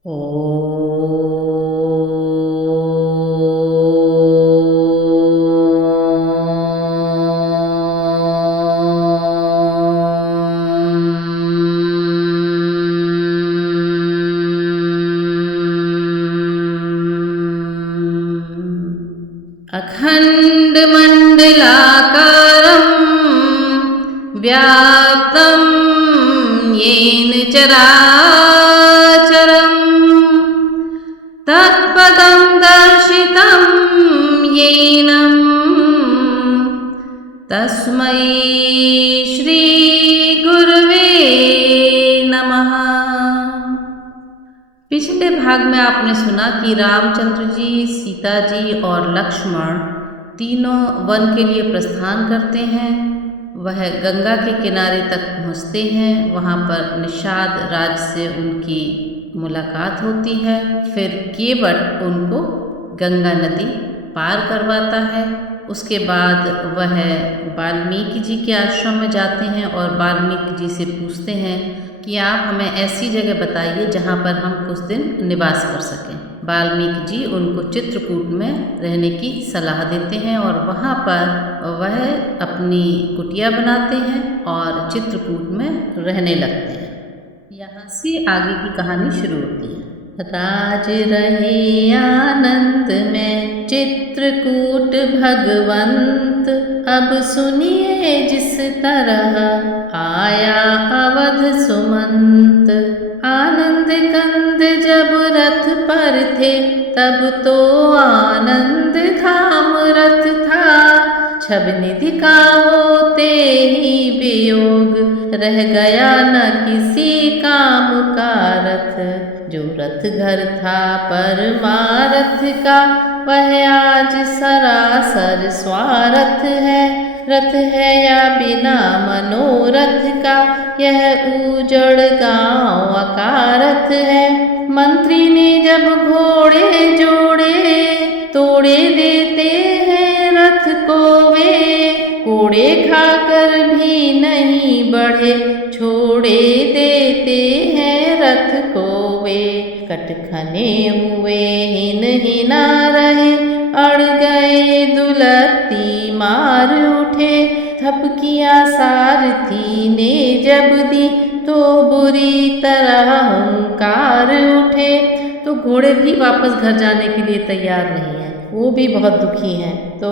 अखण्डमण्डलाकारं व्याप्तं येन चराचरं तत्पदं दर्शितं येन तस्मै श्री गुरवे नमः। पिछले भाग में आपने सुना कि रामचंद्र जी, सीता जी और लक्ष्मण तीनों वन के लिए प्रस्थान करते हैं। वह गंगा के किनारे तक पहुंचते हैं। वहां पर निषाद राज से उनकी मुलाकात होती है। फिर केवट उनको गंगा नदी पार करवाता है। उसके बाद वह वाल्मीकि जी के आश्रम में जाते हैं और वाल्मीकि जी से पूछते हैं कि आप हमें ऐसी जगह बताइए जहाँ पर हम कुछ दिन निवास कर सकें। वाल्मीकि जी उनको चित्रकूट में रहने की सलाह देते हैं और वहाँ पर वह अपनी कुटिया बनाते हैं और चित्रकूट में रहने लगते हैं। यहाँ से आगे की कहानी शुरू होती है। राज रहे आनंद में चित्रकूट भगवंत, अब सुनिए जिस तरह आया अवध सुमंत। आनंद कंद जब रथ पर थे तब तो आनंद धाम रथ था। छब निधि का होते ही वियोग, रह गया न किसी काम का रथ। जो रथ घर था परमारथ का, वह आज सरासर स्वार्थ है। रथ है या बिना मनोरथ का, यह ऊजड़ गाँव अकारथ है। मंत्री ने जब घोड़े जोड़े, तोड़े देते हैं रथ को वे। कोड़े खाकर भी नहीं बढ़े, छोड़े देते हैं रथ को वे। कटखने हुए हिन हिना रहे, अड़ गए दुलत्ती मार उठे। थपकियाँ सारथी ने जब दी, तो बुरी तरह हुंकार उठे। तो घोड़े भी वापस घर जाने के लिए तैयार नहीं है, वो भी बहुत दुखी हैं। तो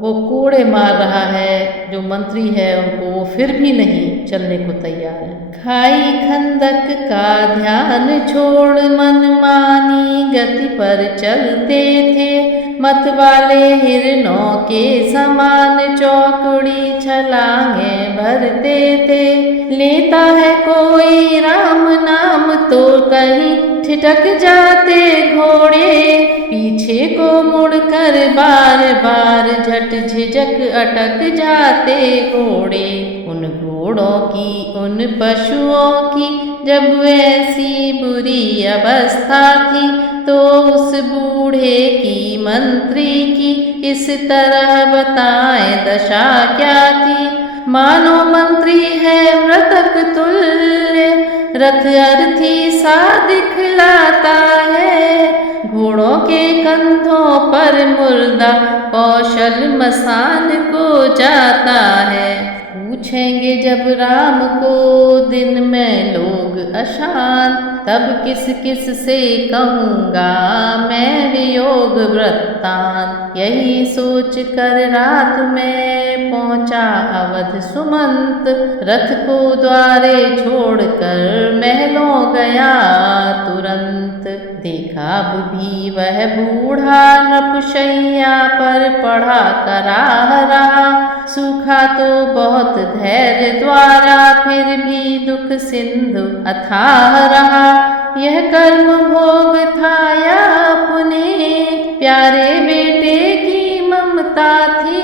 वो कोड़े मार रहा है जो मंत्री है उनको, वो फिर भी नहीं चलने को तैयार है। खाई खंदक का ध्यान छोड़ मनमानी गति पर चलते थे। मत वाले हिरणों के समान चौकड़ी छलांगे भरते थे। लेता है कोई राम नाम तो कहीं ठिठक जाते घोड़े। पीछे को मुड़कर बार बार झट झिझक अटक जाते घोड़े। उन घोड़ों की उन पशुओं की जब ऐसी बुरी अवस्था थी, तो उस बूढ़े की मंत्री की इस तरह बताएं दशा क्या थी। मानो मंत्री है मृतक तुल्य, रथ अर्थी सा दिखलाता है। घोड़ों के कंधों पर मुर्दा कौशल मसान को जाता है। पूछेंगे जब राम को दिन में लोग अशान, तब किस किस से कहूँगा मैं वियोग वृत्तांत। यही सोच कर रात में पहुँचा अवध सुमंत। रथ को द्वारे छोड़कर महलों गया तुरंत। देखा भी वह बूढ़ा नपुशैया पर पड़ा कराह रहा। सूखा तो बहुत धैर्य द्वारा, फिर भी दुख सिंधु अथाह रहा। यह कर्म भोग था या अपने प्यारे बेटे की ममता थी,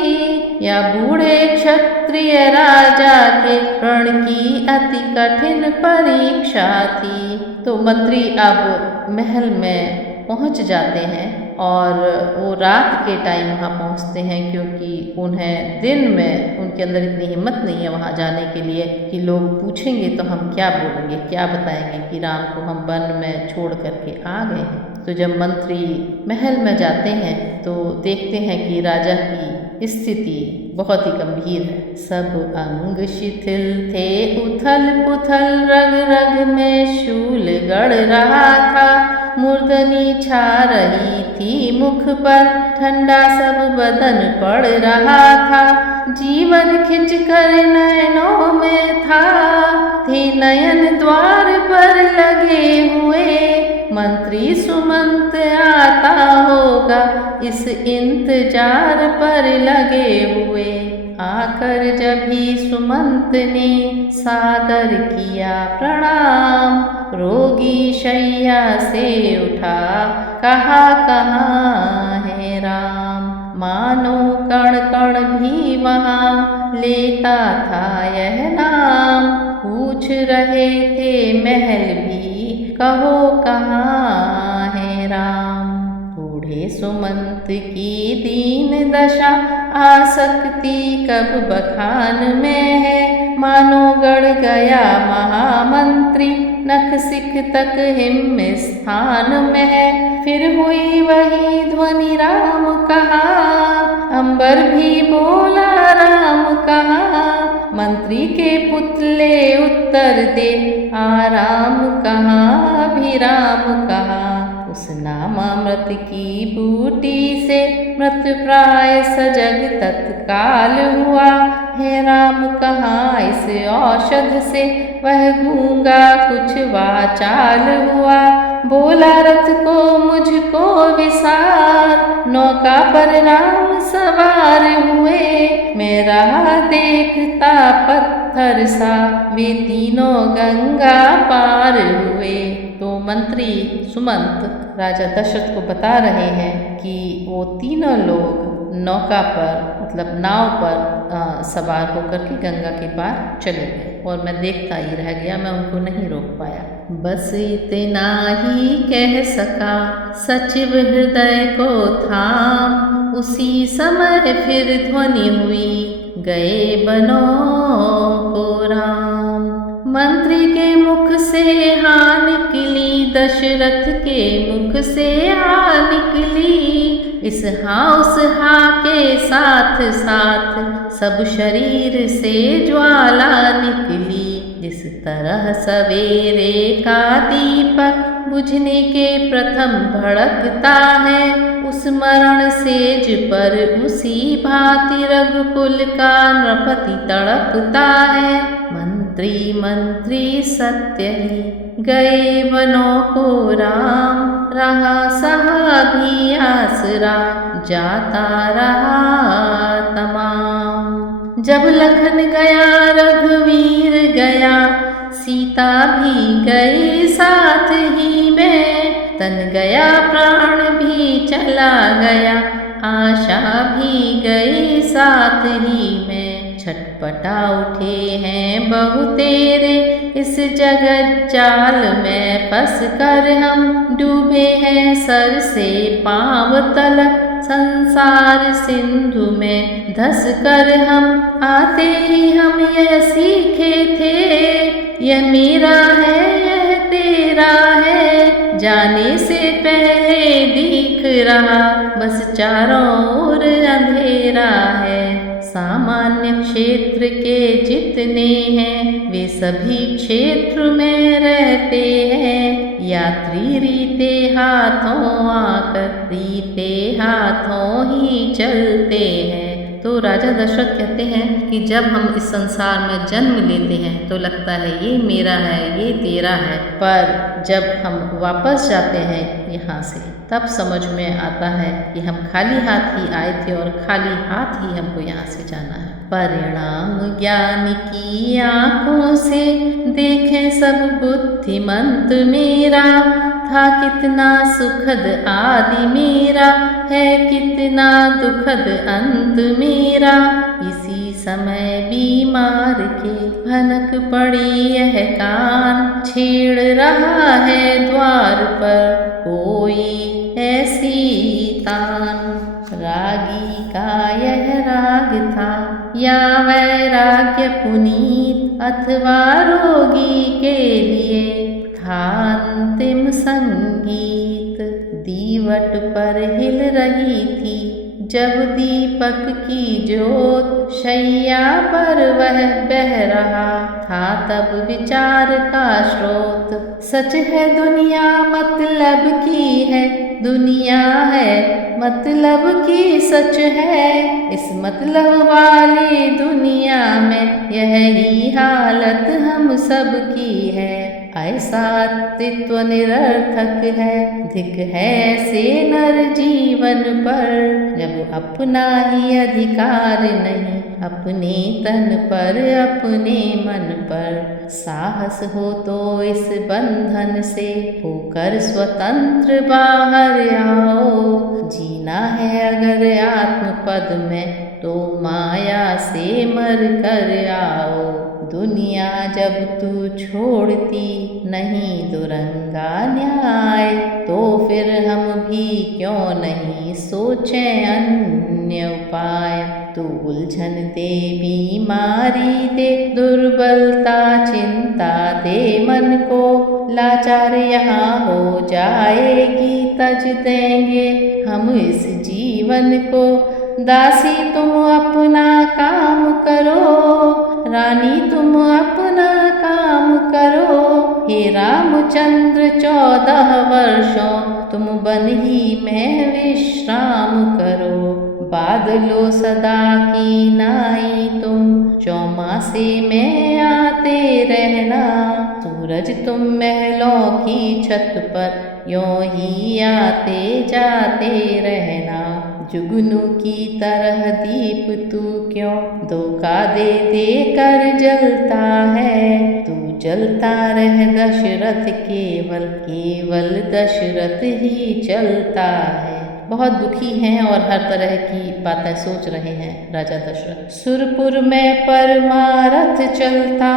या बूढ़े क्षत्रिय राजा के प्रण की अति कठिन परीक्षा थी। तो मंत्री अब महल में पहुंच जाते हैं और वो रात के टाइम वहाँ पहुँचते हैं, क्योंकि उन्हें दिन में उनके अंदर इतनी हिम्मत नहीं है वहाँ जाने के लिए कि लोग पूछेंगे तो हम क्या बोलेंगे, क्या बताएंगे कि राम को हम वन में छोड़ करके आ गए हैं। तो जब मंत्री महल में जाते हैं तो देखते हैं कि राजा की स्थिति बहुत ही गंभीर है। सब अंग शिथिल थे, उथल पुथल, रग रग में शूल गड़ रहा था, मूर्धनी छा रही थी मुख पर, ठंडा सब बदन पड़ रहा था, जीवन खिंच कर नयनों में था, थे नयन द्वार पर लगे हुए, मंत्री सुमंत आता होगा इस इंतजार पर लगे हुए। आकर जब ही सुमंत ने सादर किया प्रणाम, रोगी शैया से उठा, कहा कहाँ है राम। मानो कण कण भी वहाँ लेता था यह नाम, पूछ रहे थे महल भी, कहो कहाँ है राम। बूढ़े सुमंत की दीन दशा, आसक्ति कब बखान में है, मानो गड़ गया महामंत्री, नख सिख तक हिम स्थान में है। फिर हुई वही ध्वनि राम कहा, अंबर भी बोला राम कहा, मंत्री के पुतले उत्तर दे, आराम कहाँ भी राम कहा। उस नामामृत की बूटी से मृत प्राय सजग तत्काल हुआ, है राम कहाँ इस औषध से, वह गूंगा कुछ वाचाल हुआ। बोला रथ को मुझको विसार, नौका पर राम सवार हुए, मैं राह देखता पत्थर सा, वे तीनों गंगा पार हुए। तो मंत्री सुमंत राजा दशरथ को बता रहे हैं कि वो तीनों लोग नौका पर, मतलब नाव पर सवार होकर के गंगा के पार चले गए, और मैं देखता ही रह गया, मैं उनको नहीं रोक पाया। बस इतना ही कह सका सचिव हृदय को थाम, उसी समय फिर ध्वनि हुई, गए बनों को राम। मंत्री के मुख से हाँ निकली, दशरथ के मुख से हाँ निकली, इस हाँ उस हाँ के साथ साथ सब शरीर से ज्वाला निकली। जिस तरह सवेरे का दीपक बुझने के प्रथम भड़कता है, उस मरण सेज पर उसी भांति रघुकुल का नृपति तड़पता है। मंत्री मंत्री सत्य ही गए बनों को राम, रहा सहा भी आसरा, जाता रहा तमाम। जब लखन गया रघुवीर गया, सीता भी गई साथ ही में, तन गया प्राण भी चला गया, आशा भी गई साथ ही में। छटपटा उठे हैं बहु तेरे, इस जगत जाल में फंस कर हम, डूबे हैं सर से पांव तलक, संसार सिंधु में धस कर हम। आते ही हम यह सीखे थे, यह मेरा है यह तेरा है, जाने से पहले दिख रहा, बस चारों ओर अंधेरा है। सामान्य क्षेत्र के जितने हैं, वे सभी क्षेत्र में रहते हैं, यात्री रीते हाथों आकर, रीते हाथों ही चलते हैं। तो राजा दशरथ कहते हैं कि जब हम इस संसार में जन्म लेते हैं तो लगता है ये मेरा है ये तेरा है, पर जब हम वापस जाते हैं यहाँ से तब समझ में आता है कि हम खाली हाथ ही आए थे और खाली हाथ ही हमको यहाँ से जाना है। परिणाम ज्ञान की आँखों से देखें सब बुद्धिमंत मेरा, था कितना सुखद आदि मेरा, है कितना दुखद अंत मेरा। इसी समय बीमार के भनक पड़ी यह कान, छेड़ रहा है द्वार पर कोई ऐसी तान। रागी का यह राग था, या वैराग्य पुनीत अथवा रोगी के लिए था अंतिम संगीत। दीवट पर हिल रही थी जब दीपक की ज्योत, शैया पर वह बह रहा था तब विचार का स्रोत। सच है दुनिया मतलब की है, दुनिया है मतलब की सच है। इस मतलब वाली दुनिया में यही हालत हम सब की है। ऐसा अस्तित्व निरर्थक है, धिक है से नर जीवन पर। जब अपना ही अधिकार नहीं अपने तन पर अपने मन पर। साहस हो तो इस बंधन से होकर स्वतंत्र बाहर आओ। जीना है अगर आत्मपद में तो माया से मर कर आओ। दुनिया जब तू छोड़ती नहीं दुरंगा न्याय, तो फिर हम भी क्यों नहीं सोचें अन्य उपाय। तू उलझन दे, बीमारी दे, दुर्बलता चिंता दे मन को। लाचार यहाँ हो जाएगी, तज देंगे हम इस जीवन को। दासी तुम अपना काम करो, रानी तुम अपना काम करो। हे रामचंद्र 14 वर्षों तुम बन ही में विश्राम करो। बादलों सदा की नाई तुम चौमासे में आते रहना। सूरज तुम महलों की छत पर यों ही आते जाते रहना। जुगनू की तरह दीप तू क्यों धोखा दे दे कर जलता है। तू जलता रह दशरथ केवल केवल दशरथ ही चलता है। बहुत दुखी हैं और हर तरह की बातें सोच रहे हैं राजा दशरथ। सुरपुर में परमारथ चलता,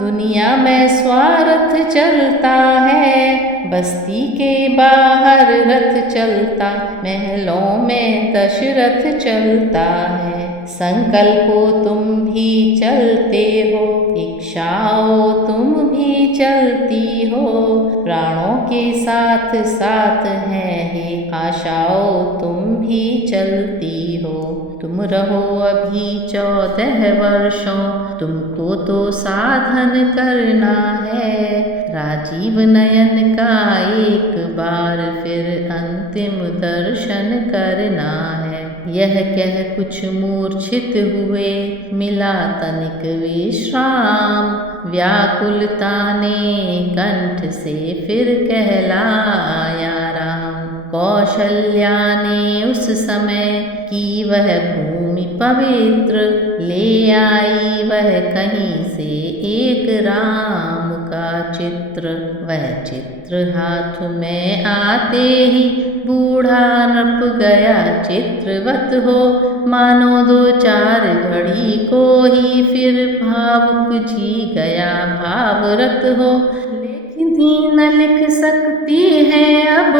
दुनिया में स्वार्थ चलता है। बस्ती के बाहर रथ चलता, महलों में दशरथ चलता है। संकल्पों तुम भी चलते हो, इच्छाओं तुम भी चलती हो। प्राणों के साथ साथ हैं हे आशाओं तुम भी चलती हो। तुम रहो अभी 14 वर्षों, तुमको तो साधन करना है। राजीव नयन का एक बार फिर अंतिम दर्शन करना है। यह कह कुछ मूर्छित हुए, मिला तनिक विश्राम। व्याकुलता ने कंठ से फिर कहलाया राम। कौशल्या ने उस समय की वह भूमि पवित्र, ले आई वह कहीं से एक राम का चित्र। वह चित्र हाथ में आते ही बूढ़ा नप गया चित्रवत हो। मानो 2-4 घड़ी को ही फिर भावुक जी गया भावरत हो। लेकिन न लिख सकती है अब,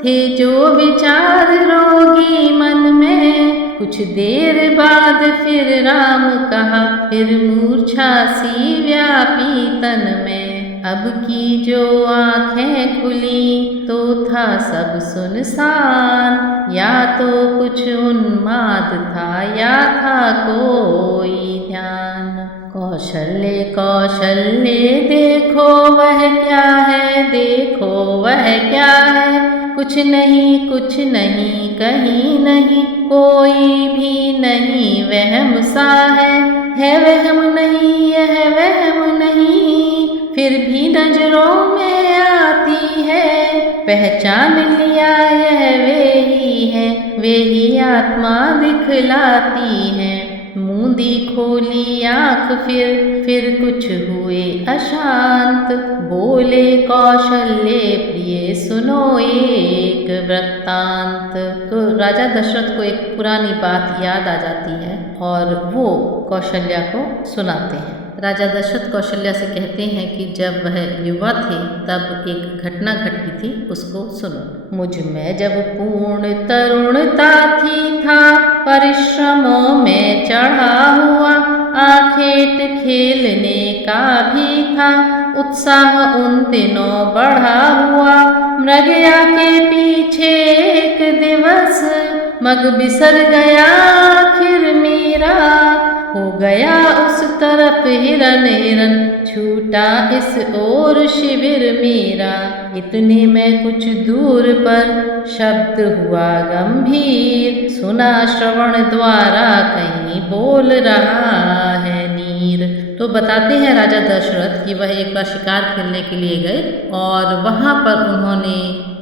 थे जो विचार रोगी मन में। कुछ देर बाद फिर राम कहा, फिर मूर्छा सी व्यापी तन में। अब की जो आँखें खुली तो था सब सुनसान। या तो कुछ उन्माद था या था कोई ध्यान। कौशल्य कौशल्य देखो वह क्या है, देखो वह क्या है। कुछ नहीं कहीं नहीं, कोई भी नहीं वहम सा है वहम नहीं यह वहम नहीं। फिर भी नजरों में आती है, पहचान लिया यह वे ही है, वे ही आत्मा दिखलाती है। मूंदी खोली आँख फिर कुछ हुए अशांत। बोले कौशल्य प्रिय सुनो एक वृत्तांत। तो राजा दशरथ को एक पुरानी बात याद आ जाती है और वो कौशल्या को सुनाते हैं। राजा दशरथ कौशल्या से कहते हैं कि जब वह युवा थे तब एक घटना घटी थी, उसको सुनो। मुझ में जब पूर्ण तरुणता थी, था परिश्रमों में चढ़ा हुआ, आखेट खेलने का भी था उत्साह उन दिनों बढ़ा हुआ। मृगया के पीछे एक दिवस मग बिसर गया आखिर मेरा, हो गया उस तरफ हिरन हिरन, छूटा इस ओर शिविर मेरा। इतने में कुछ दूर पर शब्द हुआ गंभीर, सुना श्रवण द्वारा कहीं बोल रहा है नीर। तो बताते हैं राजा दशरथ कि वह एक बार शिकार खेलने के लिए गए और वहाँ पर उन्होंने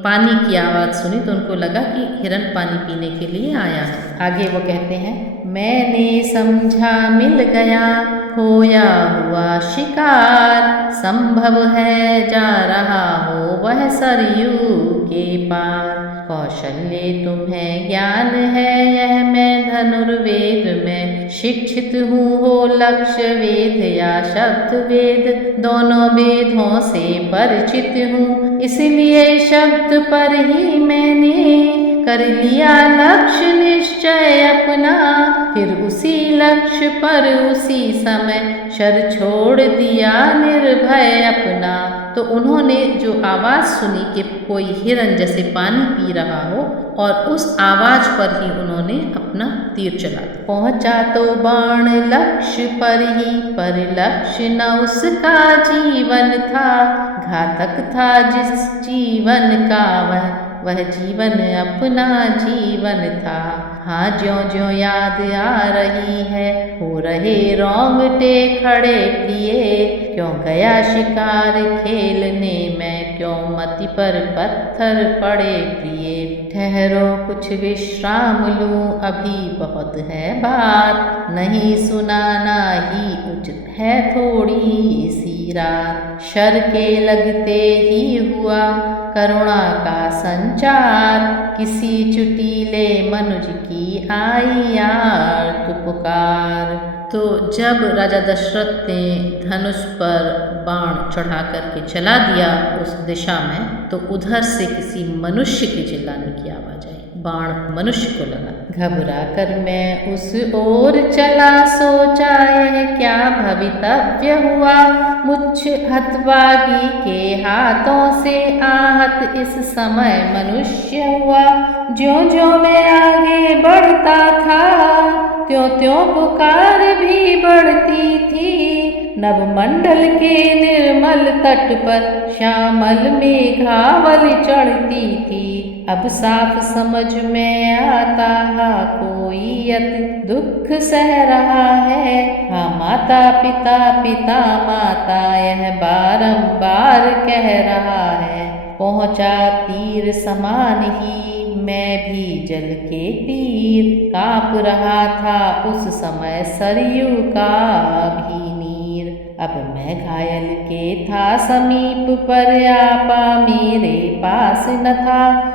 पानी की आवाज़ सुनी तो उनको लगा कि हिरन पानी पीने के लिए आया है। आगे वो कहते हैं, मैंने समझा मिल गया खोया हुआ शिकार, संभव है जा रहा हो वह सरयू के पार। कौशल्य तुम्हें ज्ञान है यह मैं धनुर्वेद में शिक्षित हूँ, हो लक्ष्य वेद या शब्द वेद, दोनों वेदों से परिचित हूँ। इसलिए शब्द पर ही मैंने कर लिया लक्ष्य निश्चय अपना, फिर उसी लक्ष्य पर उसी समय शर छोड़ दिया निर्भय अपना। तो उन्होंने जो आवाज़ सुनी कि कोई हिरन जैसे पानी पी रहा हो और उस आवाज़ पर ही उन्होंने अपना तीर चला दिया। पहुँचा तो बाण लक्ष्य पर ही, पर लक्ष्य न उसका जीवन था, घातक था जिस जीवन का वह जीवन अपना जीवन था। हाँ ज्यों ज्यों याद आ रही है, हो रहे रोंगटे खड़े प्रिय, क्यों गया शिकार खेलने में, क्यों मति पर पत्थर पड़े प्रिय। ठहरो कुछ विश्राम लूं, अभी बहुत है बात, नहीं सुनाना ही उचित है थोड़ी सी रात। शर के लगते ही हुआ करुणा का संचार, किसी चुटीले मनुज की आई आर्त पुकार। तो जब राजा दशरथ ने धनुष पर बाण चढ़ा करके चला दिया उस दिशा में, तो उधर से किसी मनुष्य के चिल्लाने की आवाज़ आई। बाण मनुष्य को लगा। घबरा कर मैं उस ओर चला, सोचा यह क्या भवितव्य हुआ, मुझ हतभागी के हाथों से आहत इस समय मनुष्य हुआ। ज्यों ज्यों मैं आगे बढ़ता था, त्यों त्यों पुकार भी बढ़ती थी। नभमंडल के निर्मल तट पर श्यामल मेघावल चढ़ती थी। अब साफ समझ में आता हा कोई अति दुख सह रहा है, हाँ माता पिता पिता माता यह बारंबार कह रहा है। पहुँचा तीर समान ही मैं भी जल के तीर, काँप रहा था उस समय सरयू का भी नीर। अब मैं घायल के था समीप पर, आपा मेरे पास न था।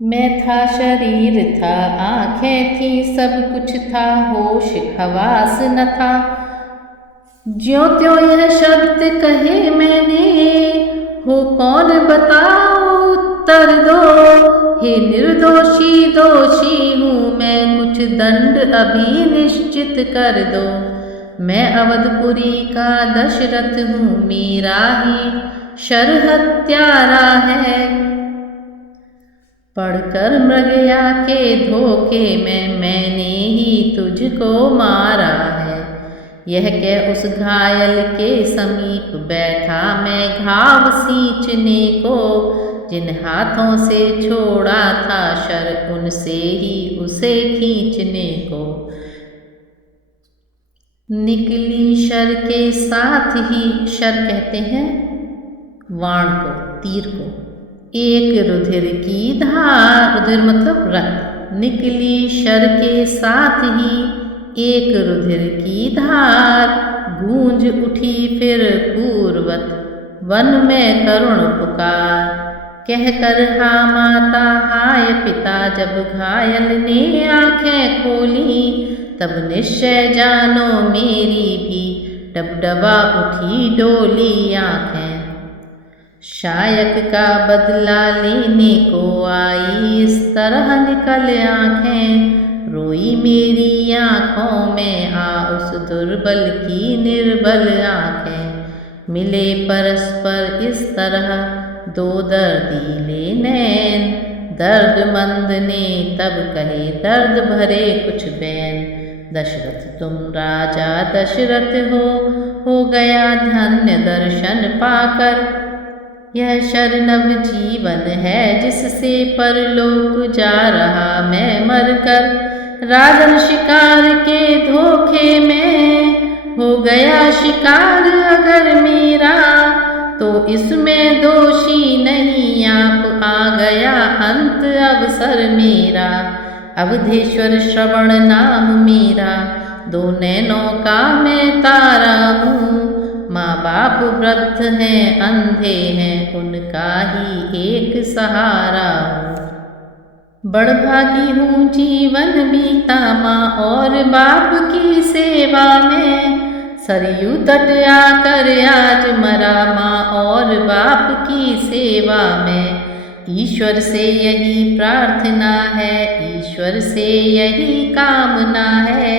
मैं था शरीर था आँखें थी सब कुछ था, होश खवास न था। ज्यों त्यों यह शब्द कहे मैंने, हो कौन बताओ उत्तर दो। हे निर्दोषी दोषी हूँ मैं, कुछ दंड अभी निश्चित कर दो। मैं अवधपुरी का दशरथ हूँ, मेरा ही शर हत्यारा है। पढ़कर मृगया के धोखे में मैंने ही तुझको मारा है। यह कह उस घायल के समीप बैठा मैं घाव सींचने को, जिन हाथों से छोड़ा था शर उनसे ही उसे खींचने को। निकली शर के साथ ही, शर कहते हैं वाण को, तीर को, एक रुधिर की धार, रुधिर मतलब रक्त। निकली शर के साथ ही एक रुधिर की धार, गूंज उठी फिर पूर्वत वन में करुण पुकार। कहकर हा माता हाय पिता, जब घायल ने आंखें खोली, तब निश्चय जानो मेरी भी डबडबा उठी डोली आँखें। शायक का बदला लेने को आई इस तरह निकल आँखें। रोई मेरी आँखों में आ उस दुर्बल की निर्बल आँखें। मिले परस्पर इस तरह दो दर्दीले नैन। दर्दमंद ने तब कहे दर्द भरे कुछ बैन। दशरथ तुम राजा दशरथ हो गया धन्य दर्शन पाकर। यह शरनव जीवन है जिससे परलोक जा रहा मैं मरकर। राजन शिकार के धोखे में हो गया शिकार अगर मेरा, तो इसमें दोषी नहीं आप आ गया अंत अवसर मेरा। अवधेश्वर श्रवण नाम मेरा, दो नैनों का मैं तारा हूँ। माँ बाप वृद्ध हैं अंधे हैं उनका ही एक सहारा हूँ। बड़भागी हूँ जीवन बीता माँ और बाप की सेवा में। सरयू तट आकर आज मरा माँ और बाप की सेवा में। ईश्वर से यही प्रार्थना है ईश्वर से यही कामना है।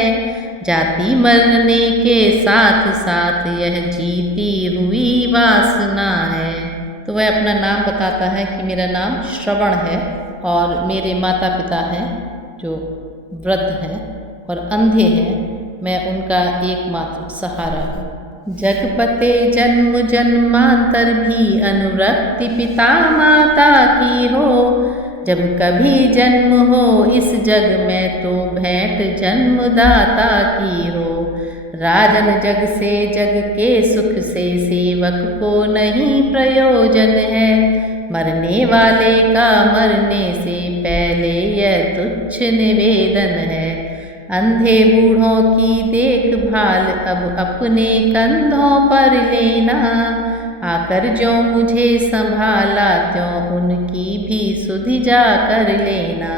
जाति मरने के साथ साथ यह जीती हुई वासना है। तो वह अपना नाम बताता है कि मेरा नाम श्रवण है और मेरे माता पिता हैं जो वृद्ध हैं और अंधे हैं, मैं उनका एकमात्र सहारा हूँ। जगपते जन्म जन्मांतर भी अनुरक्ति पिता माता की हो। जब कभी जन्म हो इस जग में तो भेंट जन्मदाता की हो। राजन जग से जग के सुख से सेवक को नहीं प्रयोजन है। मरने वाले का मरने से पहले यह तुच्छ निवेदन है। अंधे बूढ़ों की देखभाल अब अपने कंधों पर लेना। आकर जो मुझे संभाला त्यों उनकी भी सुधि जा कर लेना।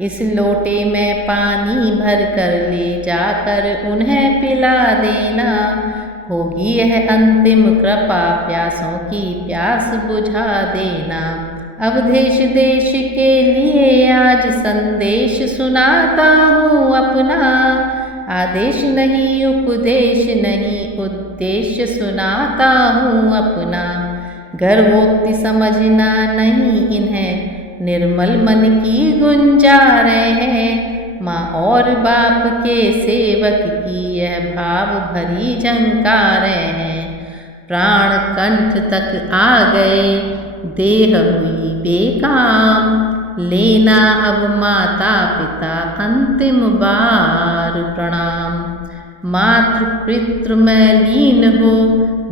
इस लोटे में पानी भर कर ले जाकर उन्हें पिला देना। होगी यह अंतिम कृपा प्यासों की प्यास बुझा देना। अवधेश देश के लिए आज संदेश सुनाता हूँ अपना। आदेश नहीं उपदेश नहीं उद्देश्य सुनाता हूँ अपना। गर्भोक्ति समझना नहीं इन्हें निर्मल मन की गुंजारें हैं। माँ और बाप के सेवक की यह भाव भरी झंकारें हैं। प्राण कंठ तक आ गए देह हुई बेकाम। लेना अब माता पिता अंतिम बार प्रणाम। मातृ पितृ में लीन हो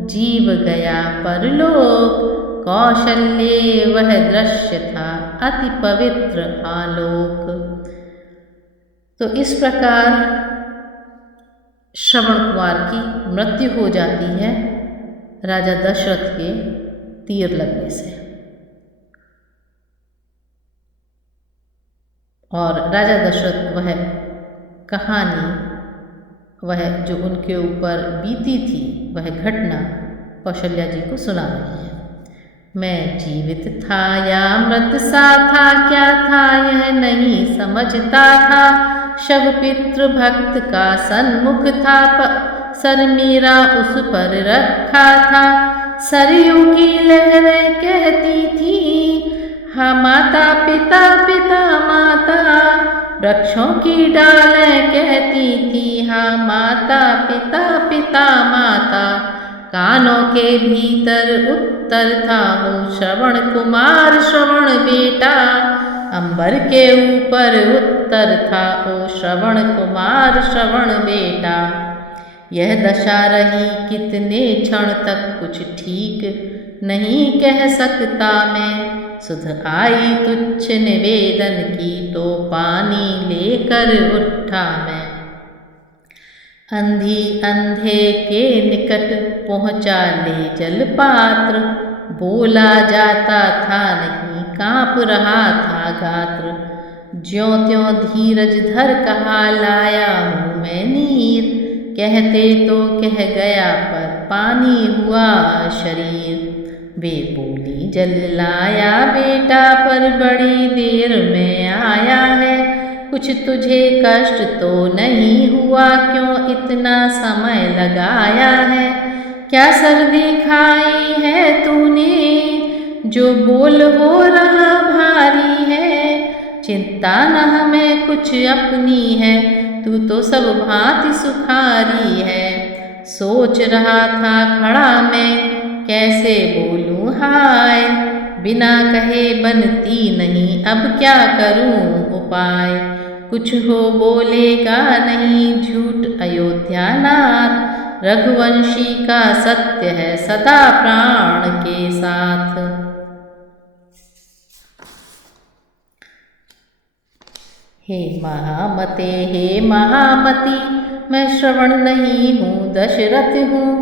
जीव गया परलोक। कौशल्य वह दृश्य था अति पवित्र आलोक। तो इस प्रकार श्रवण कुमार की मृत्यु हो जाती है राजा दशरथ के तीर लगने से। और राजा दशरथ वह कहानी, वह जो उनके ऊपर बीती थी वह घटना कौशल्या जी को सुना रही है। मैं जीवित था या मृत सा था क्या था यह नहीं समझता था। शव पितृ भक्त का सन्मुख था सर मेरा उस पर रखा था। सरयू की लहरें कहती थी हाँ माता पिता पिता माता। वृक्षों की डालें कहती थी हाँ माता पिता पिता माता। कानों के भीतर उत्तर था हो श्रवण कुमार श्रवण बेटा। अंबर के ऊपर उत्तर था ओ श्रवण कुमार श्रवण बेटा। यह दशा रही कितने क्षण तक कुछ ठीक नहीं कह सकता मैं। सुध आई तुच्छ निवेदन की तो पानी लेकर उठा मैं। अंधी अंधे के निकट पहुँचा ले जल पात्र। बोला जाता था नहीं काँप रहा था गात्र। ज्यों त्यों धीरज धर कहा लाया हूँ मैं नीर। कहते तो कह गया पर पानी हुआ शरीर। वे बोली जल लाया बेटा पर बड़ी देर में आया है। कुछ तुझे कष्ट तो नहीं हुआ, क्यों इतना समय लगाया है। क्या सर्दी खाई है तूने, जो बोल हो रहा भारी है। चिंता न हमें कुछ अपनी है, तू तो सब भांति सुखारी है। सोच रहा था खड़ा मैं, कैसे बोलूं हाय। बिना कहे बनती नहीं, अब क्या करूं उपाय। कुछ हो बोलेगा नहीं झूठ अयोध्या नाथ। रघुवंशी का सत्य है सदा प्राण के साथ। हे महामते हे महामती, मैं श्रवण नहीं हूँ दशरथ हूँ।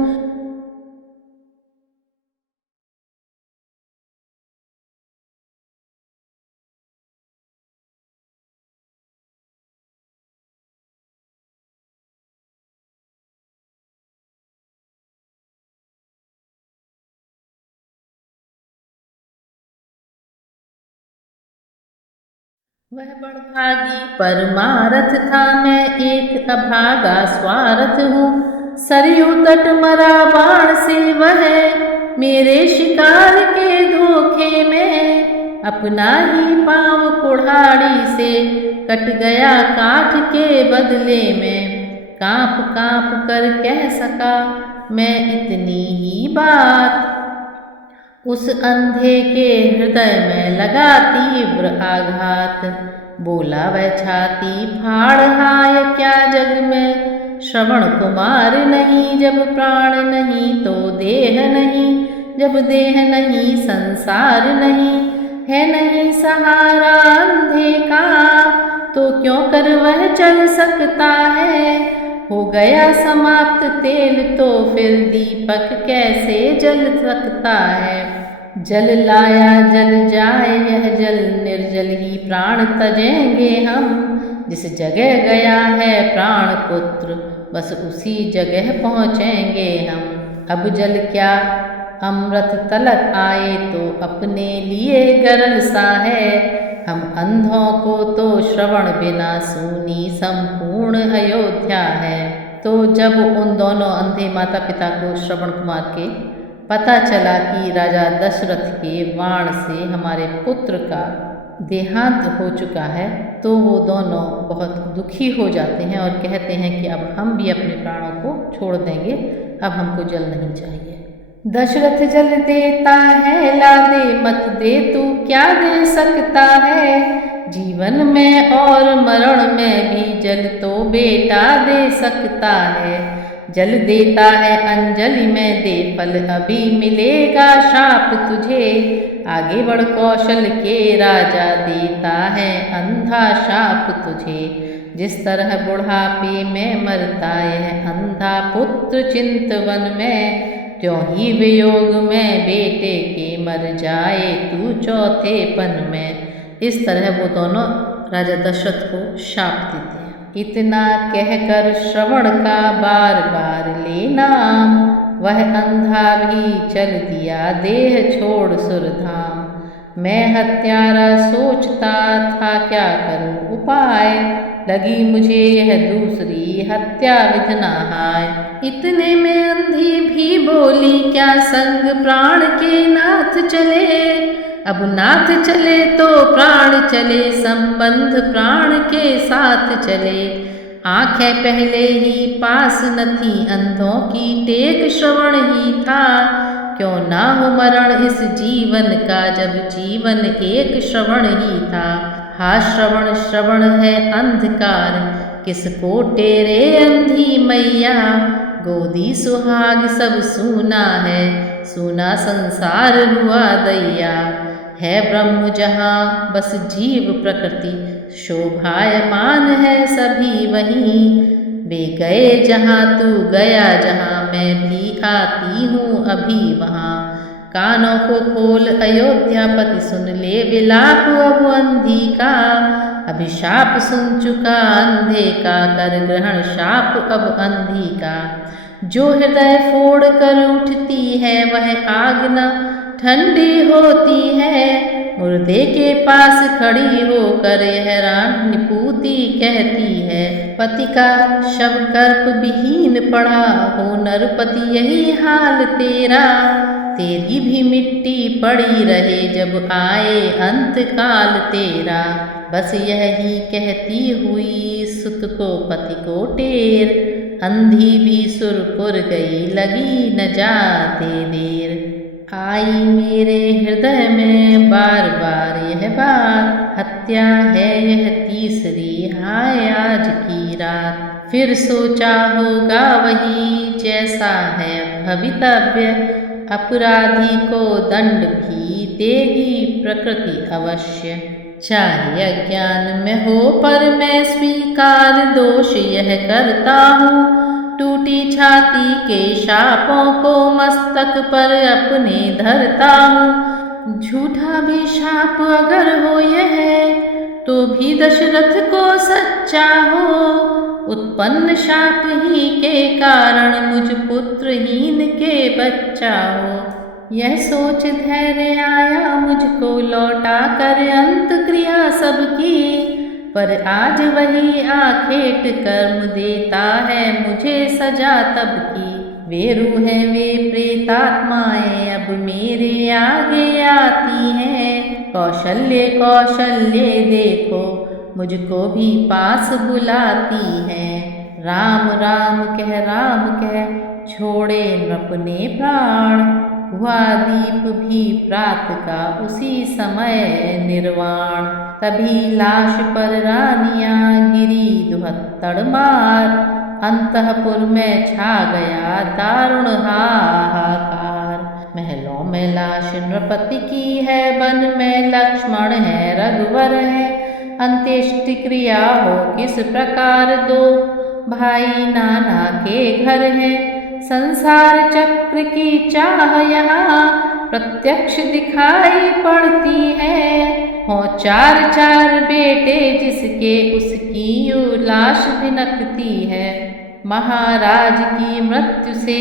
वह बड़भागी परमारथ था, मैं एक अभागा स्वार्थ हूँ। सरयू तट मरा बाण से वह, मेरे शिकार के धोखे में। अपना ही पाँव कुल्हाड़ी से कट गया काठ के बदले में। काँप काँप कर कह सका मैं इतनी ही बात। उस अंधे के हृदय में लगा तीव्र आघात। बोला वह छाती फाड़ हाय क्या जग में श्रवण कुमार नहीं। जब प्राण नहीं तो देह नहीं, जब देह नहीं संसार नहीं। है नहीं सहारा अंधे का, तो क्यों कर वह चल सकता है। हो गया समाप्त तेल तो फिर दीपक कैसे जल सकता है। जल लाया जल जाए यह जल, निर्जल ही प्राण तजेंगे हम। जिस जगह गया है प्राण पुत्र, बस उसी जगह पहुँचेंगे हम। अब जल क्या अमृत तलक आए तो अपने लिए गरल सा है। हम अंधों को तो श्रवण बिना सूनी संपूर्ण अयोध्या है। तो जब उन दोनों अंधे माता पिता को श्रवण कुमार के पता चला कि राजा दशरथ के बाण से हमारे पुत्र का देहांत हो चुका है, तो वो दोनों बहुत दुखी हो जाते हैं और कहते हैं कि अब हम भी अपने प्राणों को छोड़ देंगे, अब हमको जल नहीं चाहिए। दशरथ जल देता है ला दे मत दे, तू क्या दे सकता है। जीवन में और मरण में भी जल तो बेटा दे सकता है। जल देता है अंजलि में दे फल, अभी मिलेगा शाप तुझे। आगे बढ़ कौशल के राजा देता है अंधा शाप तुझे। जिस तरह बुढ़ापे में मरता यह अंधा पुत्र चिंतवन में, त्यों ही वियोग में बेटे के मर जाए तू चौथेपन में। इस तरह वो दोनों राजा दशरथ को शाप देते हैं। इतना कहकर श्रवण का बार बार ले नाम, वह अंधा भी चल दिया देह छोड़ सुरधाम। मैं हत्यारा सोचता था क्या करूं उपाय, लगी मुझे यह दूसरी हत्या विधना हाय। इतने में अंधी भी बोली क्या संग प्राण के नाथ चले। अब नाथ चले तो प्राण चले, संबंध प्राण के साथ चले। आंखें पहले ही पास न थी अंधों की, टेक श्रवण ही था। क्यों ना हो मरण इस जीवन का, जब जीवन एक श्रवण ही था। हा श्रवण श्रवण है अंधकार, किसको टेरे अंधी मैया। गोदी सुहाग सब सूना है, सूना संसार हुआ दैया। है ब्रह्म जहाँ बस जीव प्रकृति, शोभायमान है सभी वहीं। वे गए जहाँ तू गया जहाँ, मैं भी आती हूँ अभी वहाँ। कानों को खोल अयोध्यापति, सुन ले विलाप अब अंधी का। अभिशाप सुन चुका अंधे का, कर ग्रहण शाप अब अंधी का। जो हृदय फोड़ कर उठती है वह आग न ठंडी होती है। मुर्दे के पास खड़ी होकर यह रानी निपूती कहती है। पति का शव कर्प विहीन पड़ा हो नरपति, यही हाल तेरा। तेरी भी मिट्टी पड़ी रहे जब आए अंत काल तेरा। बस यही कहती हुई सुत को पति को टेर, अंधी भी सुरपुर गई लगी न जाते देर। आई मेरे हृदय में बार बार यह बात, हत्या है यह तीसरी हाय आज की रात। फिर सोचा होगा वही जैसा है भवितव्य, अपराधी को दंड भी देगी प्रकृति अवश्य। चाहे अज्ञान में हो पर मैं स्वीकार दोष यह करता हूँ। टूटी छाती के शापों को मस्तक पर अपने धरता हूँ। झूठा भी शाप अगर हो यह तो भी दशरथ को सच्चा हो। उत्पन्न शाप ही के कारण मुझ पुत्रहीन के बच्चा हो। यह सोच धैर्य आया मुझको लौटा कर अंत क्रिया सबकी। पर आज वही आखेट कर्म देता है मुझे सजा तब की। वे रूहें वे प्रेतात्माएं अब मेरे आगे आती हैं। कौशल्य कौशल्य देखो मुझको भी पास बुलाती हैं। राम राम कह छोड़े अपने प्राण। हुआ दीप भी प्रात का उसी समय निर्वाण। तभी लाश पर रानियां गिरी दुहत्तड़ मार। अंतःपुर में छा गया दारुण हाहाकार। महलों में लाश नृपति की है, वन में लक्ष्मण है रघुवर है। अंत्येष्टि क्रिया हो किस प्रकार दो भाई नाना के घर है। संसार चक्र की चाह यहाँ प्रत्यक्ष दिखाई पड़ती है। हो चार चार बेटे जिसके उसकी लाश भिनकती है। महाराज की मृत्यु से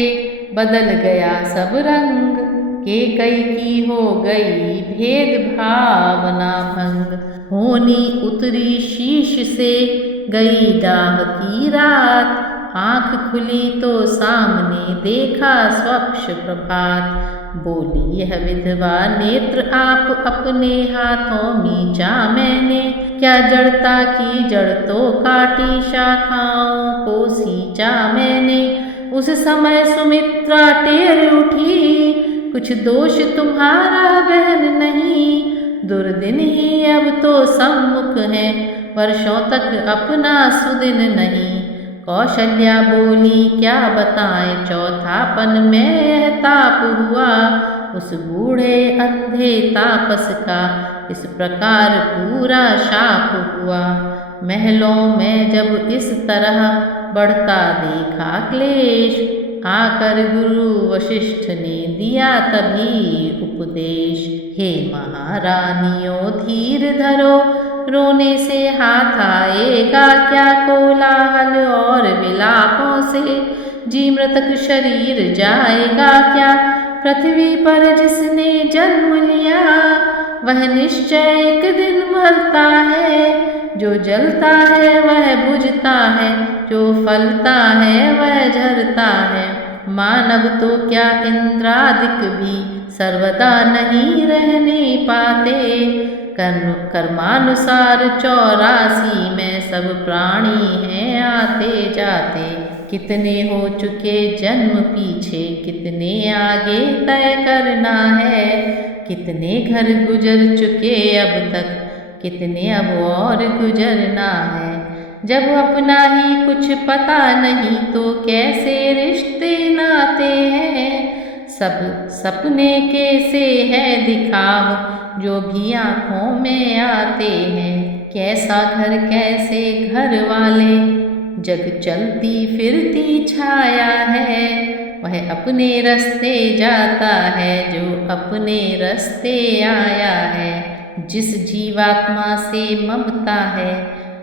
बदल गया सब रंग। कैकेयी की हो गई भेद भावना भंग। होनी उतरी शीश से गई डाह की रात। आँख खुली तो सामने देखा स्वच्छ प्रभात। बोली यह विधवा नेत्र आप अपने हाथों मींचा मैंने। क्या जड़ता की जड़ तो काटी शाखाओं को सींचा मैंने। उस समय सुमित्रा टेर उठी, कुछ दोष तुम्हारा बहन नहीं। दुर्दिन ही अब तो सम्मुख है, वर्षों तक अपना सुदिन नहीं। कौशल्या बोली क्या बताएं चौथापन में यह ताप हुआ। उस बूढ़े अंधे तापस का इस प्रकार पूरा शाप हुआ। महलों में जब इस तरह बढ़ता देखा क्लेश। आकर गुरु वशिष्ठ ने दिया तभी उपदेश। हे महारानियों धीर धरो, रोने से हाथ आएगा क्या कोलाहल और विलापों से। जी मृतक शरीर जाएगा क्या। पृथ्वी पर जिसने जन्म लिया वह निश्चय एक दिन मरता है। जो जलता है वह बुझता है, जो फलता है वह झरता है। मानव तो क्या इंद्रादिक भी सर्वदा नहीं रहने पाते। कर्मानुसार 84 में सब प्राणी हैं आते जाते। कितने हो चुके जन्म पीछे, कितने आगे तय करना है। कितने घर गुजर चुके अब तक, कितने अब और गुजरना है। जब अपना ही कुछ पता नहीं तो कैसे रिश्ते नाते हैं। सब सपने कैसे हैं दिखाव जो भी आँखों में आते हैं। कैसा घर कैसे घर वाले, जग चलती फिरती छाया है। वह अपने रास्ते जाता है जो अपने रास्ते आया है। जिस जीवात्मा से ममता है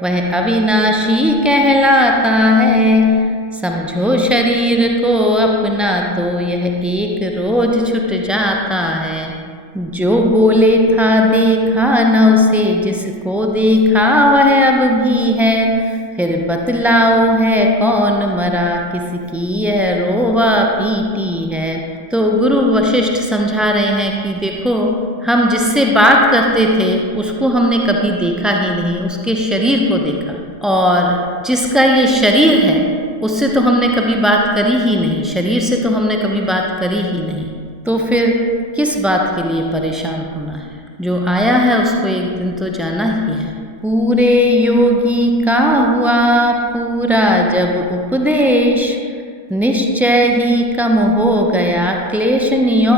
वह अविनाशी कहलाता है। समझो शरीर को अपना तो यह एक रोज छूट जाता है। जो बोले था देखा न उसे, जिसको देखा वह अब भी है। फिर बतलाओ है कौन मरा, किसकी यह रोवा पीटी है। तो गुरु वशिष्ठ समझा रहे हैं कि देखो, हम जिससे बात करते थे उसको हमने कभी देखा ही नहीं, उसके शरीर को देखा, और जिसका ये शरीर है उससे तो हमने कभी बात करी ही नहीं, शरीर से तो हमने कभी बात करी ही नहीं। तो फिर किस बात के लिए परेशान होना है? जो आया है उसको एक दिन तो जाना ही है। पूरे योगी का हुआ पूरा जब उपदेश, निश्चय ही कम हो गया क्लेशनियों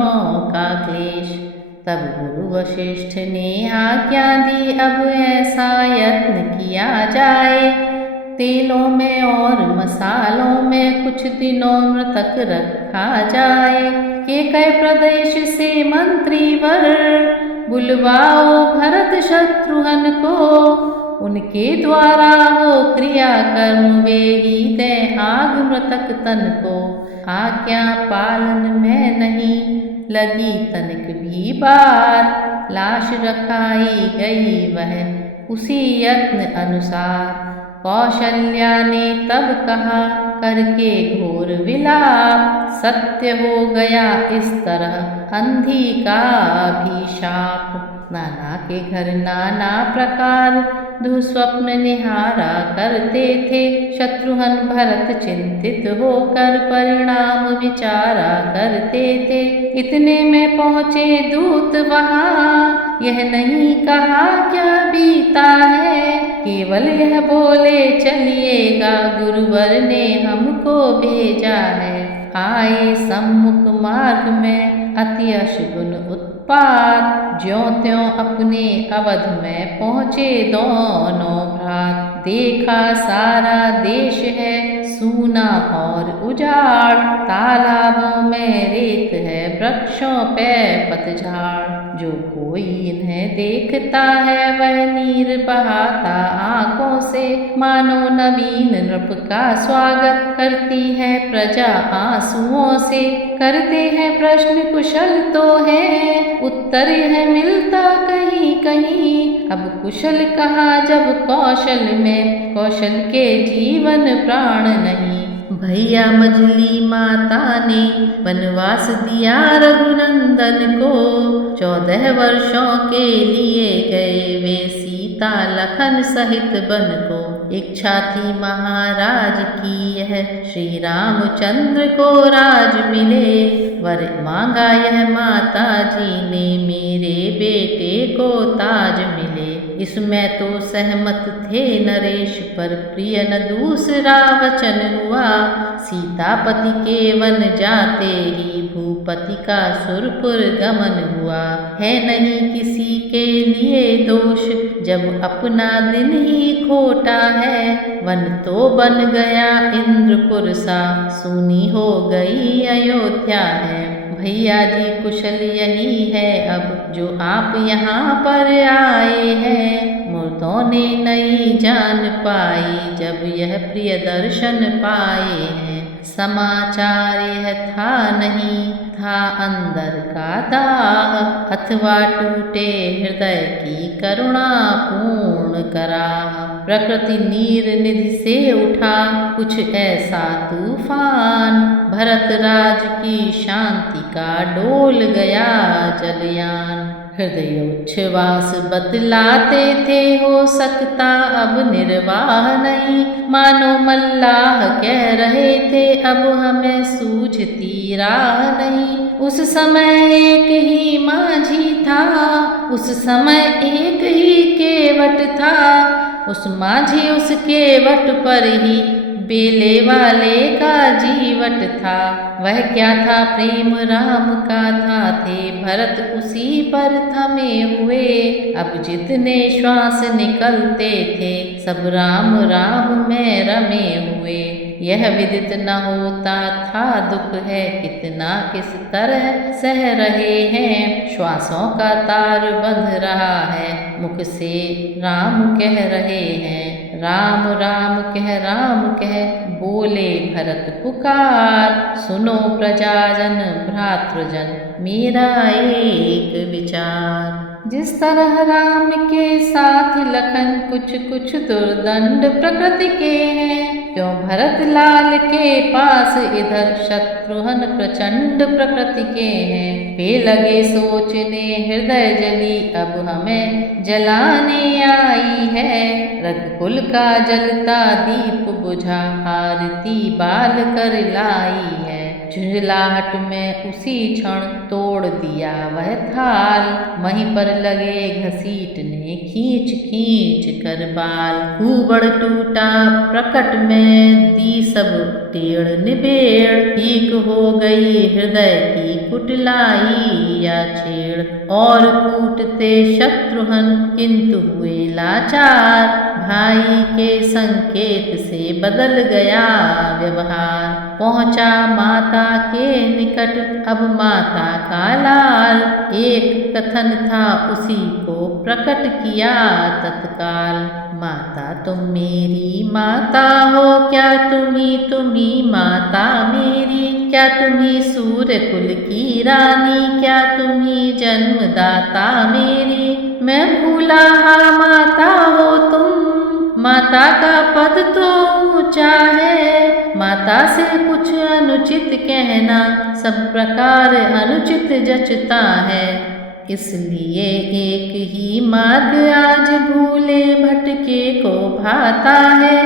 का क्लेश। तब गुरु वशिष्ठ ने आज्ञा दी अब ऐसा यत्न किया जाए, तेलों में और मसालों में कुछ दिनों मृतक रखा जाए। के कई प्रदेश से मंत्री वर बुलवाओ भरत शत्रुघ्न को, उनके द्वारा हो क्रिया कर्म वे ही दे आग मृतक तन को। आज्ञा पालन में नहीं लगी तनिक भी बार, लाश रखाई गई वह उसी यत्न अनुसार। कौशल्या ने तब कहा करके घोर विलाप, सत्य हो गया इस तरह अंधी का अभिशाप। नाना के घर नाना प्रकार दुःस्वप्न निहारा करते थे, शत्रुघ्न भरत चिंतित होकर परिणाम विचारा करते थे। इतने में पहुँचे दूत वहाँ, यह नहीं कहा क्या बीता है, केवल यह बोले चलिएगा गुरुवर ने हमको भेजा है। आए सम्मुख मार्ग में अति अशुगुन उत्पात, ज्यों त्यों अपने अवध में पहुँचे दोनों भ्रात। देखा सारा देश है सूना और उजाड़, तालाबों में रेत है वृक्षों पे पतझाड़। जो कोई इन्हें देखता है वह नीर बहाता आंखों से, मानो नवीन नृप का स्वागत करती है प्रजा आंसुओं से। करते हैं प्रश्न कुशल तो है, उत्तर है मिलता कहीं कहीं। अब कुशल कहा जब कौशल में, कौशल के जीवन प्राण नहीं। भैया मझली माता ने वनवास दिया रघुनंदन को, 14 वर्षों के लिए गए वे सीता लखन सहित बन को। इच्छा थी महाराज की यह श्री रामचंद्र को राज मिले, वर मांगा यह माता जी ने मेरे बेटे को ताज मिले। इसमें तो सहमत थे नरेश पर प्रिय न दूसरा वचन हुआ, सीतापति के वन जाते ही भूपति का सुरपुर गमन हुआ। है नहीं किसी के लिए दोष जब अपना दिन ही खोटा है, वन तो बन गया इंद्रपुर सा सूनी हो गई अयोध्या है। भैया जी कुशल यही है अब जो आप यहाँ पर आए हैं, मुर्दों ने नहीं जान पाई जब यह प्रिय दर्शन पाए हैं। समाचार यह था नहीं था अंदर का दाह, अथवा टूटे हृदय की करुणा पूर्ण कराह। प्रकृति नीर निधि से उठा कुछ ऐसा तूफान, भरत राज की शांति का डोल गया जलयान। हृदयोच्छ्वास बतलाते थे हो सकता अब निर्वाह नहीं, मानो मल्लाह कह रहे थे अब हमें सूझती राह नहीं। उस समय एक ही माझी था, उस समय एक ही केवट था, उस माझी उस केवट पर ही बेले वाले का जीवट था। वह क्या था प्रेम राम का था, थे भरत उसी पर थमे हुए। अब जितने श्वास निकलते थे सब राम राम में रमे हुए। यह विदित न होता था दुख है कितना किस तरह सह रहे हैं। श्वासों का तार बंध रहा है मुख से राम कह रहे हैं। राम राम कह बोले भरत पुकार। सुनो प्रजाजन भ्रातृजन मेरा एक विचार। जिस तरह राम के साथ लखन कुछ कुछ दुर्दंड प्रकृति के हैं, क्यों भरत लाल के पास इधर शत्रुघ्न प्रचंड प्रकृति के हैं। वे लगे सोचने हृदय जली अब हमें जलाने आई है। रघुकुल का जलता दीप बुझा आरती बाल कर लाई है। झुंझलाहट में उसी क्षण तोड़ दिया वह थाल। वहीं पर लगे घसीटने खींच खींच कर बाल। ऊबड़ टूटा प्रकट में दी सब टेढ़ निबेड़। ठीक हो गई हृदय की कुटलाई या छेड़। और कूटते शत्रुघ्न किंतु हुए लाचार। भाई के संकेत से बदल गया व्यवहार। पहुंचा माता के निकट अब माता का लाल। एक कथन था उसी को प्रकट किया तत्काल। माता तुम मेरी माता हो क्या तुम्ही माता मेरी। क्या तुम्ही सूर्य कुल की रानी क्या तुम्ही जन्मदाता मेरी। मैं भूला हाँ माता हो तुम। माता का पद तो ऊंचा है। माता से कुछ अनुचित कहना सब प्रकार अनुचित जचता है। इसलिए एक ही मार्ग आज भूले भटके को भाता है।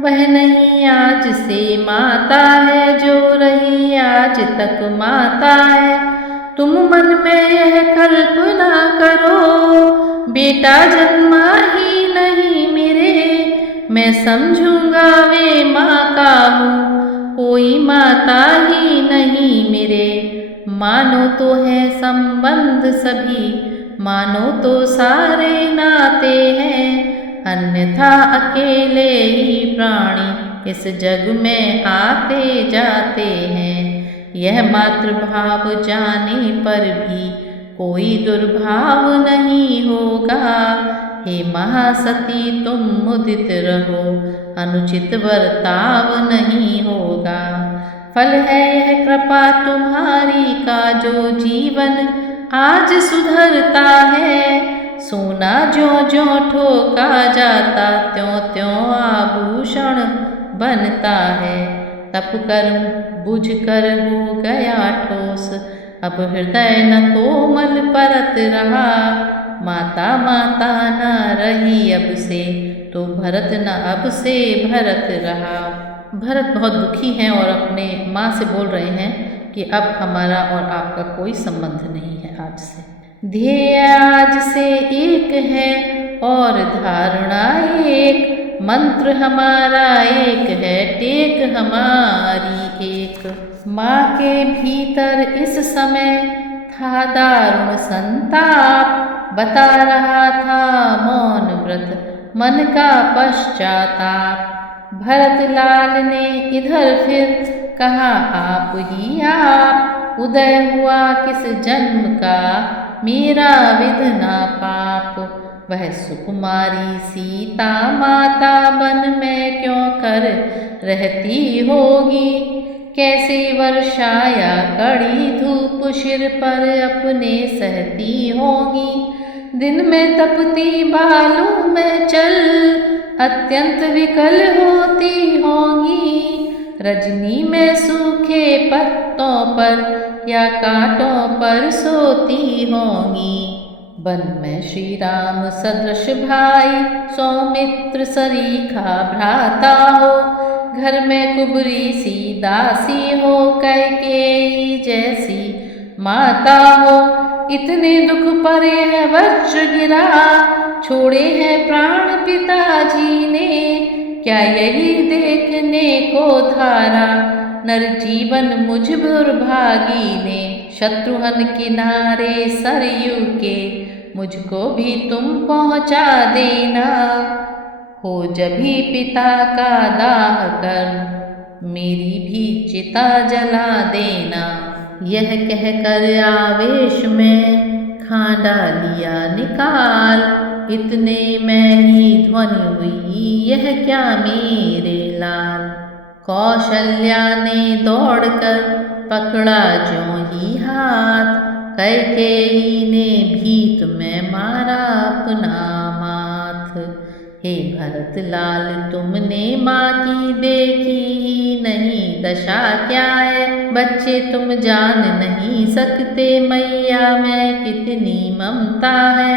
वह नहीं आज से माता है जो रही आज तक माता है। तुम मन में यह कल्पना करो बेटा जन्मा ही नहीं मेरे। मैं समझूंगा वे माँ का हूँ कोई माता ही नहीं मेरे। मानो तो है संबंध सभी मानो तो सारे नाते हैं। अन्यथा अकेले ही प्राणी इस जग में आते जाते हैं। यह मातृभाव जाने पर भी कोई दुर्भाव नहीं होगा। हे महासती तुम मुदित रहो अनुचित बर्ताव नहीं होगा। फल है यह कृपा तुम्हारी का जो जीवन आज सुधरता है। सोना ज्यों ज्यों ठोका जाता त्यों त्यों आभूषण बनता है। तप कर बुझ कर हो गया ठोस अब हृदय न कोमल परत रहा। माता माता न रही अब से तो भरत न अब से भरत रहा। भरत बहुत दुखी हैं और अपने माँ से बोल रहे हैं कि अब हमारा और आपका कोई संबंध नहीं है आज से। ध्येय आज से एक है और धारणा एक। मंत्र हमारा एक है टेक हमारी एक। माँ के भीतर इस समय था दारुण संताप। बता रहा था मौन व्रत मन का पश्चाताप। भरत लाल ने इधर फिर कहा आप ही आप। उदय हुआ किस जन्म का मेरा विधना पाप। वह सुकुमारी सीता माता बन में क्यों कर रहती होगी। कैसे वर्षा या कड़ी धूप सिर पर अपने सहती होगी। दिन में तपती बालू में चल अत्यंत विकल होती होंगी। रजनी में सूखे पत्तों पर या कांटों पर सोती होंगी। वन में श्री राम सदृश भाई सौमित्र सरीखा भ्राता हो। घर में कुबरी सी दासी हो कैकेयी जैसी माता हो। इतने दुख पर यह वज्र गिरा छोड़े हैं प्राण पिताजी ने। क्या यही देखने को धारा नर जीवन मुझ दुर्भागी ने। शत्रुघ्न किनारे सरयू के मुझको भी तुम पहुँचा देना। हो जभी पिता का दाह कर मेरी भी चिता जला देना। यह कहकर आवेश में खांडा लिया निकाल, इतने में ही ध्वनि हुई यह क्या मेरे लाल। कौशल्या ने दौड़कर पकड़ा ज्यों ही हाथ, कैकेयी ने भीत में मारा अपना माथ। हे भरत लाल तुमने माँ की देखी ही नहीं दशा क्या है, बच्चे तुम जान नहीं सकते मैया में कितनी ममता है।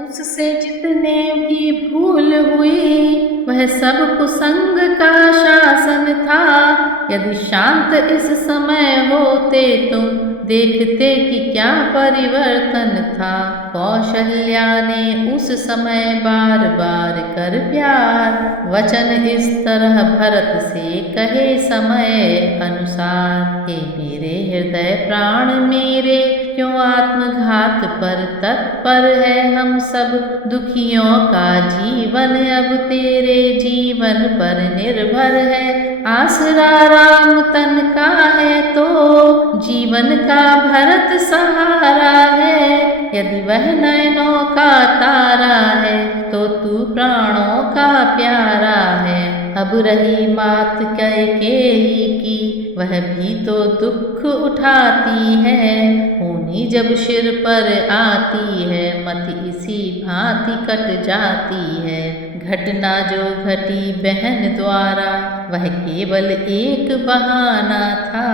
उससे जितने भी भूल हुई वह सब कुसंग का शासन था। यदि शांत इस समय होते तुम देखते कि क्या परिवर्तन था। कौशल्या ने उस समय बार बार कर प्यार, वचन इस तरह भरत से कहे समय अनुसार। हे मेरे हृदय प्राण मेरे क्यों आत्मघात पर तत्पर है हम सब, दुखियों का जीवन अब तेरे जीवन पर निर्भर है। आसरा राम तन का है तो जीवन का भरत सहारा है, यदि वह नयनों का तारा है तो तू प्राणों का प्यारा है। अब रही बात कैकेयी की वह भी तो दुख उठाती है, होनी जब सिर पर आती है मति इसी भांति कट जाती है। घटना जो घटी बहन द्वारा वह केवल एक बहाना था,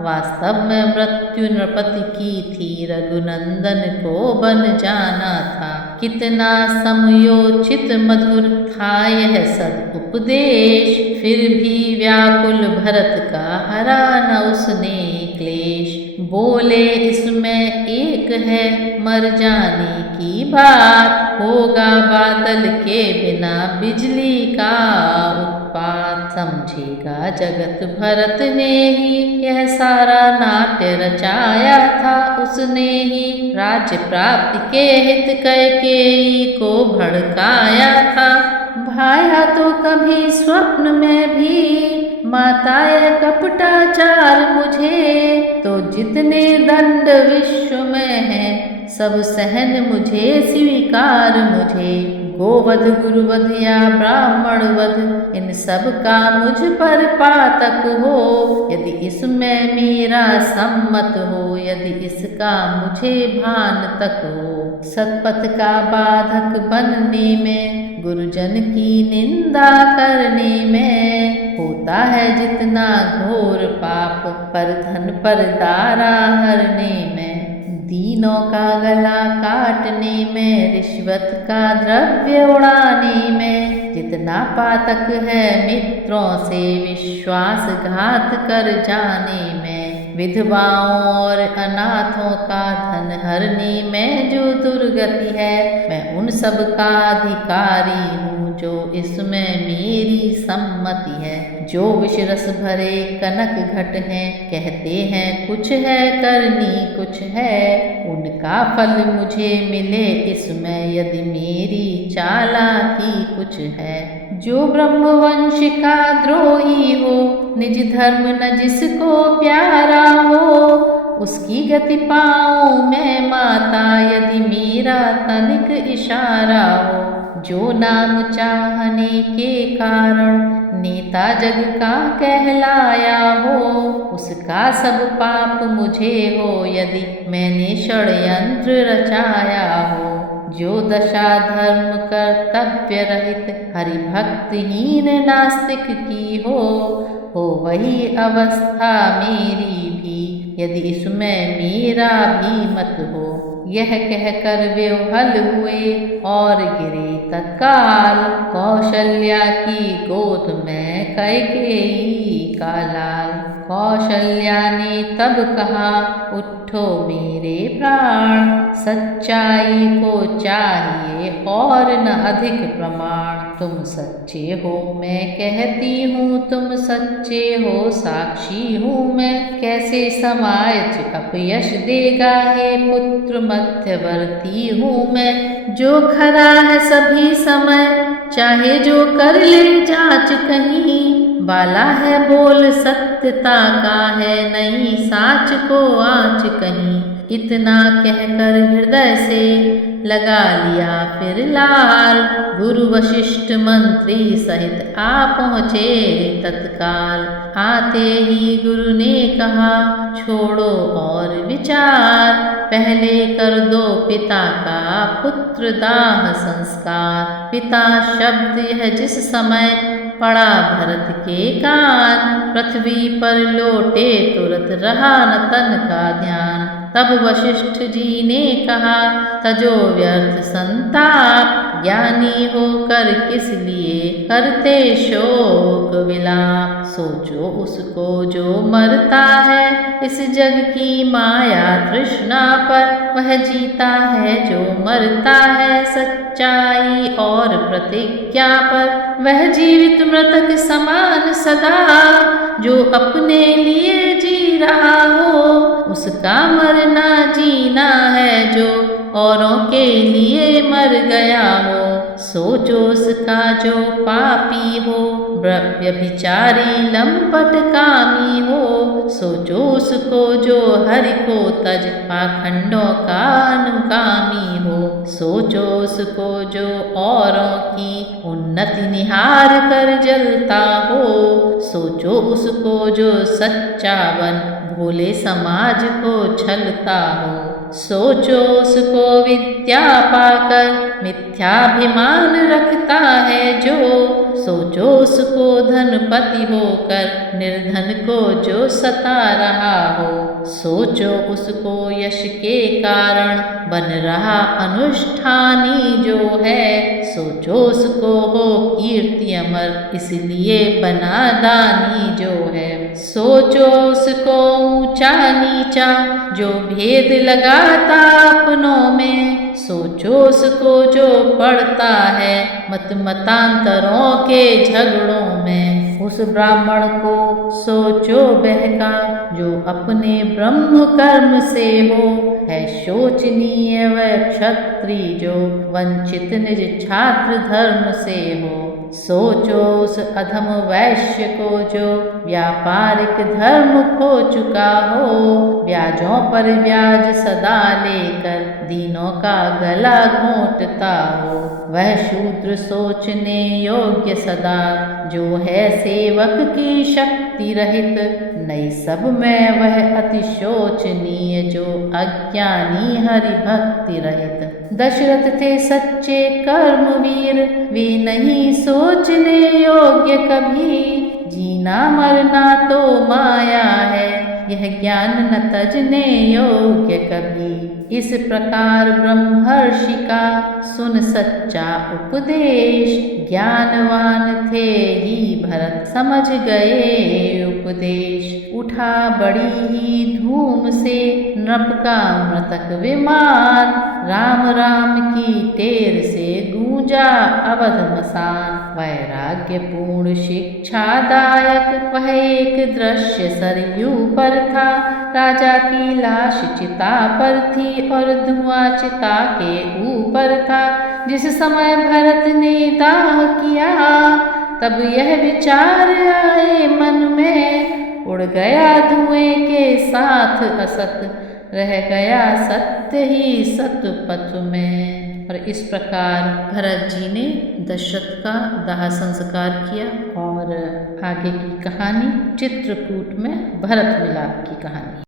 वास्तव में मृत्यु नृपति की थी रघुनंदन को बन जाना था। कितना समयोचित मधुर था यह सब उपदेश, फिर भी व्याकुल भरत का हरा न उसने क्लेश। बोले इसमें एक है मर जाने की बात, होगा बादल के बिना बिजली का उत्पात। समझेगा जगत भरत ने ही यह सारा नाट्य रचाया था, उसने ही राज्य प्राप्ति के हित कैकेयी को भड़काया था। भाया तो कभी स्वप्न में भी माता यह कपटाचार मुझे, तो जितने दंड विश्व में है सब सहन मुझे स्वीकार मुझे। गोवध गुरुवध या ब्राह्मण वध इन सब का मुझ पर पातक हो, यदि इसमें मेरा सम्मत हो, यदि इसका मुझे भान तक हो। सतपथ का बाधक बनने में गुरुजन की निंदा करने में होता है जितना घोर पाप, पर धन पर दारा हरने में। दीनों का गला काटने में, रिश्वत का द्रव्य उड़ाने में जितना पातक है मित्रों से विश्वासघात कर जाने में। विधवाओं और अनाथों का धन हरने में जो दुर्गति है, मैं उन सब का अधिकारी हूँ जो इसमें मेरी सम्मति है। जो विषरस भरे कनक घट हैं, कहते हैं कुछ है करनी कुछ है, उनका फल मुझे मिले इसमें यदि मेरी चालाकी कुछ है। जो ब्रह्मवंश का द्रोही हो, निज धर्म न जिसको प्यारा हो, उसकी गति पाऊं मैं माता यदि मेरा तनिक इशारा हो। जो नाम चाहने के कारण नेता जग का कहलाया हो, उसका सब पाप मुझे हो यदि मैंने षड्यंत्र रचाया हो। जो दशा धर्म कर्तव्य रहित हरिभक्तहीन नास्तिक की हो वही अवस्था मेरी भी, यदि इसमें मेरा भी मत हो। यह कहकर वे हल हुए और गिरे तत्काल, कौशल्या की गोद में कैकेयी का लाल। कौशल्या ने तब कहा उठो मेरे प्राण, सच्चाई को चाहिए और न अधिक प्रमाण। तुम सच्चे हो मैं कहती हूँ, तुम सच्चे हो साक्षी हूँ मैं। कैसे समाज अपयश देगा हे पुत्र, मध्यवर्ती हूँ मैं। जो खरा है सभी समय, चाहे जो कर ले जांच कहीं, बाला है बोल सत्यता का है नहीं साच को आँच कहीं। इतना कहकर हृदय से लगा लिया फिर लाल। गुरु वशिष्ठ मंत्री सहित आ पहुँचे तत्काल। आते ही गुरु ने कहा छोड़ो और विचार। पहले कर दो पिता का पुत्र दाह संस्कार। पिता शब्द यह जिस समय पड़ा भरत के कान। पृथ्वी पर लौटे तुरंत रहा न तन का ध्यान। तब वशिष्ठ जी ने कहा तजो व्यर्थ संताप। ज्ञानी होकर किस लिए करते शोक विलाप। सोचो उसको जो मरता है इस जग की माया तृष्णा पर। वह जीता है जो मरता है सच्चाई और प्रतिज्ञा पर। वह जीवित मृतक समान सदा जो अपने लिए जी रहा हो। उसका मरना जीना है जो औरों के लिए मर गया हो। सोचो उसका जो पापी हो व्यभिचारी लंपट कामी हो। सोचो उसको जो हरि को तज पाखंडों का अनुगामी हो। सोचो उसको जो औरों की उन्नति निहार कर जलता हो। सोचो उसको जो सच्चा बन भोले समाज को छलता हो। सोचो उसको विद्या पाकर मिथ्याभिमान रखता है जो। सोचो उसको धनपति होकर निर्धन को जो सता रहा हो। सोचो उसको यश के कारण बन रहा अनुष्ठानी जो है। सोचो उसको हो कीर्ति अमर इसलिए बना दानी जो है। सोचो उसको ऊंचा नीचा जो भेद लगाता अपनों में। सोचो उसको जो पड़ता है मत मतांतरों के झगड़ों में। उस ब्राह्मण को सोचो बहका जो अपने ब्रह्म कर्म से हो। है शोचनीय वह क्षत्रिय जो वंचित निज छात्र धर्म से हो। सोचो उस अधम वैश्य को जो व्यापारिक धर्म खो चुका हो। ब्याजों पर ब्याज सदा लेकर दीनों का गला घोंटता हो। वह शूद्र सोचने योग्य सदा जो है सेवक की शक्ति रहित। नई सब में वह अति शोचनीय जो अज्ञानी हरि भक्ति रहित। दशरथ थे सच्चे कर्मवीर वे नहीं सोचने योग्य कभी। जीना मरना तो माया है यह ज्ञान न तजने योग्य कभी। इस प्रकार ब्रह्मर्षि का सुन सच्चा उपदेश। ज्ञानवान थे ही भरत समझ गए उपदेश। उठा बड़ी ही धूम से नृप का मृतक विमान। राम राम की टेर से गूंजा अवध मसान। वैराग्य पूर्ण शिक्षादायक वह एक दृश्य सरयू पर था। राजा की लाश चिता पर थी और धुआं चिता के ऊपर था। जिस समय भरत ने दाह किया तब यह विचार आए मन में। उड़ गया धुएं के साथ असत रह गया सत्य ही सतपथ में। और इस प्रकार भरत जी ने दशरथ का दाह संस्कार किया। और आगे की कहानी चित्रकूट में भरत मिलाप की कहानी।